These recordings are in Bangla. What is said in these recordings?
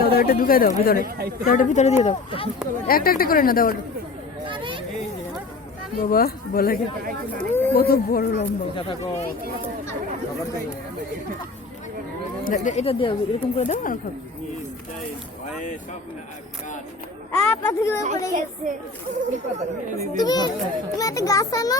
দাদা এটা ঢুকাই দাও ভিতরে, এটা ভিতরে দিয়ে দাও, একটা একটা করে না দাও। বাবা বলে কত বড় লম্বা, এটা দেও এরকম করে দাও আর খাও। তুমি একটা গাছ আনো।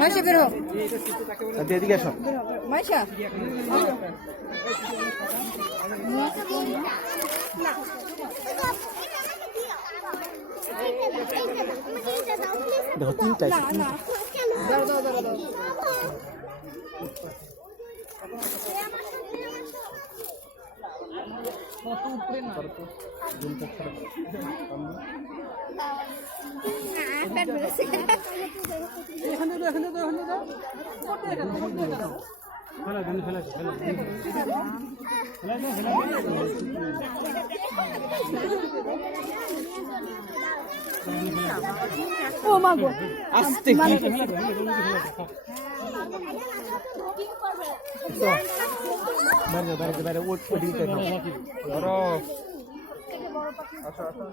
মাইশা বের হও, এদিকে আসো। মাইশা দেখো তিনটাই ও মা গো আস্তে বাইরে বাইরে বাইরে ওদিকে বড় আচ্ছা আচ্ছা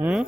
হুম